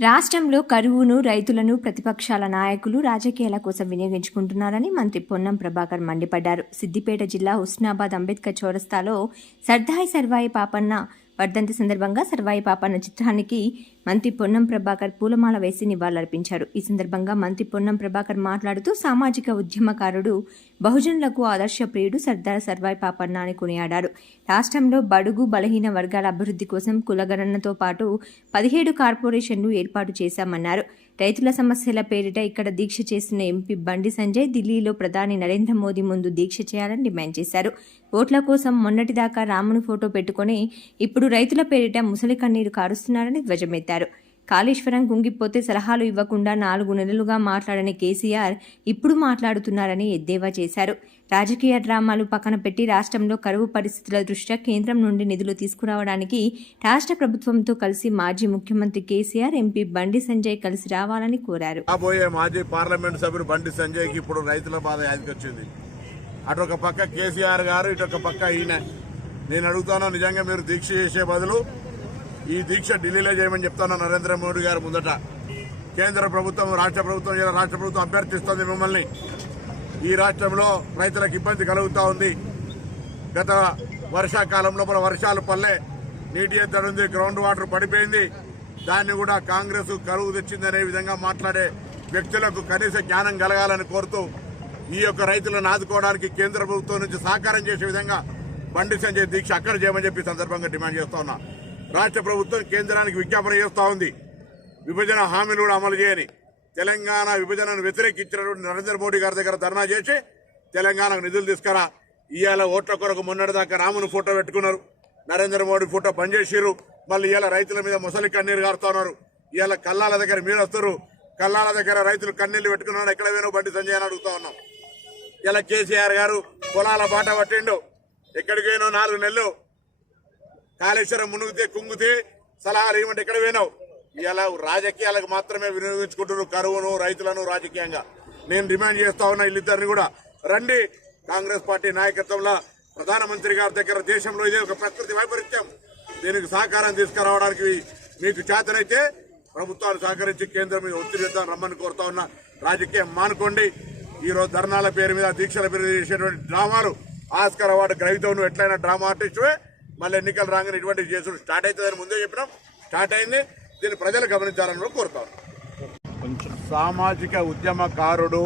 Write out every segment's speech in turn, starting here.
రాష్ట్రంలో కరువును రైతులను ప్రతిపక్షాల నాయకులు రాజకీయాల కోసం వినియోగించుకుంటున్నారని మంత్రి పొన్నం ప్రభాకర్ మండిపడ్డారు. సిద్దిపేట జిల్లా హుస్నాబాద్ అంబేద్కర్ చౌరస్తాలో సర్దాయి సర్వాయి పాపన్న వర్ధంతి సందర్భంగా సర్వాయి పాపన్న చిత్రానికి మంత్రి పొన్నం ప్రభాకర్ పూలమాల వేసి నివాళులర్పించారు. ఈ సందర్భంగా మంత్రి పొన్నం ప్రభాకర్ మాట్లాడుతూ సామాజిక ఉద్యమకారుడు బహుజనులకు ఆదర్శ ప్రియుడు సర్దార్ సర్వాయి పాపన్న అని కొనియాడారు. రాష్ట్రంలో బడుగు బలహీన వర్గాల అభివృద్ధి కోసం కులగణనతో పాటు పదిహేడు కార్పొరేషన్లు ఏర్పాటు చేశామన్నారు. రైతుల సమస్యల పేరిట ఇక్కడ దీక్ష చేసిన ఎంపీ బండి సంజయ్ ఢిల్లీలో ప్రధాని నరేంద్ర మోదీ ముందు దీక్ష చేయాలని డిమాండ్ చేశారు. ఓట్ల కోసం మొన్నటిదాకా రాముని ఫోటో పెట్టుకుని ఇప్పుడు రైతుల పేరిట ముసలి కన్నీరు కారుస్తున్నారని ధ్వజమెత్తారు. కాళేశ్వరం కుంగిపోతే సలహాలు ఇవ్వకుండా నాలుగు నెలలుగా మాట్లాడని కేసీఆర్ ఇప్పుడు మాట్లాడుతున్నారని ఎద్దేవా చేశారు. రాజకీయ డ్రామాలు పక్కన పెట్టి రాష్ట్రంలో కరువు పరిస్థితుల దృష్ట్యా కేంద్రం నుండి నిధులు తీసుకురావడానికి రాష్ట్ర ప్రభుత్వంతో కలిసి మాజీ ముఖ్యమంత్రి కేసీఆర్ ఎంపీ బండి సంజయ్ కలిసి రావాలని కోరారు. రాబోయే మాజీ పార్లమెంట్ సభ్యుడు బండి సంజయ్ ఇప్పుడు రైతుల బాధ యాదికొచ్చింది అటు ఒక పక్క కేసీఆర్ గారు ఇటు ఒక పక్క ఈయన. నేను అడుగుతాను నిజంగా మీరు దీక్ష చేసే బదులు ఈ దీక్ష ఢిల్లీలో చేయమని చెప్తాను నరేంద్ర మోడీ గారు ముందట. కేంద్ర ప్రభుత్వం రాష్ట్ర ప్రభుత్వం ఇలా రాష్ట్ర ప్రభుత్వం అభ్యర్థిస్తోంది మిమ్మల్ని. ఈ రాష్ట్రంలో రైతులకు ఇబ్బంది కలుగుతూ ఉంది. గత వర్షాకాలంలో మన వర్షాలు పల్లె నీటి ఎద్దడి ఉంది గ్రౌండ్ వాటర్ పడిపోయింది. దాన్ని కూడా కాంగ్రెస్ కరువు తెచ్చిందనే విధంగా మాట్లాడే వ్యక్తులకు కనీస జ్ఞానం కలగాలని కోరుతూ ఈ యొక్క రైతులను ఆదుకోవడానికి కేంద్ర ప్రభుత్వం నుంచి సహకారం చేసే విధంగా బండి సంజయ్ దీక్ష అక్కడ చేయమని చెప్పి సందర్భంగా డిమాండ్ చేస్తా ఉన్నా. రాష్ట్ర ప్రభుత్వం కేంద్రానికి విజ్ఞాపన చేస్తా ఉంది. విభజన హామీలు కూడా అమలు చేయని తెలంగాణ విభజనను వ్యతిరేకించినటువంటి నరేంద్ర మోడీ గారి దగ్గర ధర్నా చేసి తెలంగాణకు నిధులు తీసుకురా. ఇవాళ ఓట్ల కొరకు మొన్నటిదాకా రాముని ఫోటో పెట్టుకున్నారు. నరేంద్ర మోడీ ఫోటో పనిచేసిరు మళ్ళీ ఇవాళ రైతుల మీద ముసలి కన్నీరు కారుతున్నారు ఇవాళ కల్లాల దగ్గర మీరు వస్తారు. కల్లాల దగ్గర రైతులు కన్నీళ్ళు పెట్టుకున్నారు ఎక్కడ వేణు బండి సంజయ్ అని అడుగుతా ఉన్నాం. ఇలా కేసీఆర్ గారు పొలాల బాట పట్టిండు. ఎక్కడికైనా నాలుగు నెలలు. కాళేశ్వరం మునుగుతే కుంగితే సలహాలు ఏమంటే ఎక్కడ పోయినావు? ఇలా రాజకీయాలకు మాత్రమే వినియోగించుకుంటున్నారు కరువును రైతులను రాజకీయంగా. నేను డిమాండ్ చేస్తా ఉన్నా వీళ్ళిద్దరిని కూడా. రండి కాంగ్రెస్ పార్టీ నాయకత్వంలో ప్రధానమంత్రి గారి దగ్గర దేశంలో ఇదే ఒక ప్రకృతి వైపరీత్యం. దీనికి సహకారం తీసుకురావడానికి మీకు చేతనైతే ప్రభుత్వాలు సహకరించి కేంద్రం మీద ఒత్తిడి చేద్దాం రమ్మని కోరుతా ఉన్నా. రాజకీయం మానుకోండి. ఈరోజు ధర్నాల పేరు మీద దీక్షల పేరు చేసేటువంటి డ్రామాలు. ఆస్కర్ అవార్డు గ్రహీత నువ్వు ఎట్లయినా డ్రామా ఆర్టిస్టువే. మళ్ళీ ఎన్నికలు రాగానే ఇటువంటి చేసుడు స్టార్ట్ అవుతుందని ముందే చెప్పినాం. స్టార్ట్ అయింది. దీన్ని ప్రజలు గమనించాలని కూడా కోరుతా. సామాజిక ఉద్యమకారుడు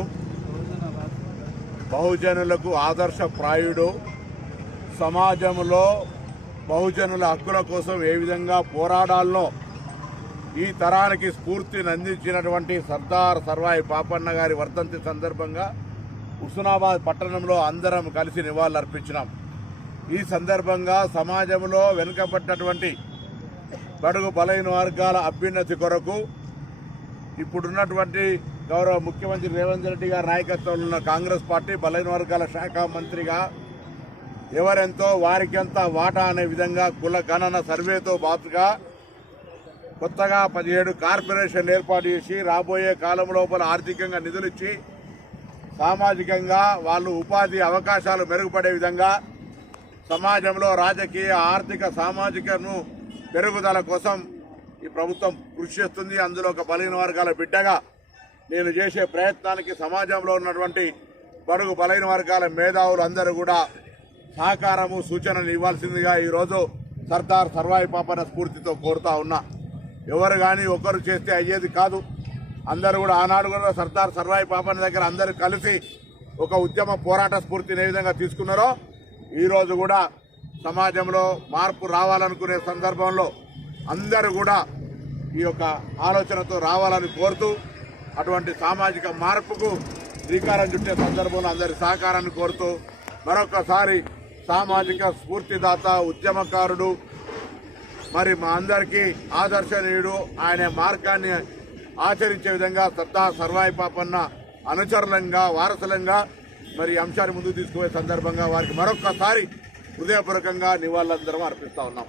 బహుజనులకు ఆదర్శప్రాయుడు సమాజంలో బహుజనుల హక్కుల కోసం ఏ విధంగా పోరాడాలో ఈ తరానికి స్ఫూర్తిని అందించినటువంటి సర్దార్ సర్వాయి పాపన్న గారి వర్ధంతి సందర్భంగా హుస్నాబాద్ పట్టణంలో అందరం కలిసి నివాళులర్పించినాం. ఈ సందర్భంగా సమాజంలో వెనుకబడ్డటువంటి బడుగు బలైన వర్గాల అభ్యున్నతి కొరకు ఇప్పుడున్నటువంటి గౌరవ ముఖ్యమంత్రి రేవంత్ రెడ్డి గారి నాయకత్వంలో ఉన్న కాంగ్రెస్ పార్టీ బలైన వర్గాల శాఖ మంత్రిగా ఎవరెంతో వారికెంత వాటా అనే విధంగా కుల గణన సర్వేతో బాతుగా కొత్తగా పదిహేడు కార్పొరేషన్ ఏర్పాటు చేసి రాబోయే కాలం లోపల ఆర్థికంగా నిధులిచ్చి సామాజికంగా వాళ్ళు ఉపాధి అవకాశాలు మెరుగుపడే విధంగా సమాజంలో రాజకీయ ఆర్థిక సామాజికను పెరుగుదల కోసం ఈ ప్రభుత్వం కృషి చేస్తుంది. అందులో ఒక బలహీన వర్గాల బిడ్డగా నేను చేసే ప్రయత్నానికి సమాజంలో ఉన్నటువంటి బడుగు బలహీన వర్గాల మేధావులు అందరూ కూడా సహకారము సూచనలు ఇవ్వాల్సిందిగా ఈరోజు సర్దార్ సర్వాయి పాపన స్ఫూర్తితో కోరుతా ఉన్నా. ఎవరు కానీ ఒకరు చేస్తే అయ్యేది కాదు. అందరూ కూడా ఆనాడు కూడా సర్దార్ సర్వాయి పాపన దగ్గర అందరూ కలిసి ఒక ఉద్యమ పోరాట స్ఫూర్తిని ఏ విధంగా తీసుకున్నారో ఈరోజు కూడా సమాజంలో మార్పు రావాలనుకునే సందర్భంలో అందరూ కూడా ఈ యొక్క ఆలోచనతో రావాలని కోరుతూ అటువంటి సామాజిక మార్పుకు శ్రీకారం చుట్టే సందర్భంలో అందరి సహకారాన్ని కోరుతూ మరొకసారి సామాజిక స్ఫూర్తిదాత ఉద్యమకారుడు మరి మా అందరికీ ఆదర్శనీయుడు ఆయన మార్గాన్ని ఆచరించే విధంగా సత్తా సర్వాయి పాపన్న అనుచరులంగా వారసులంగా మరి అంశాన్ని ముందుకు తీసుకుపోయే సందర్భంగా వారికి మరొకసారి హృదయపూర్వకంగా నివాళులందరం అర్పిస్తా ఉన్నాం.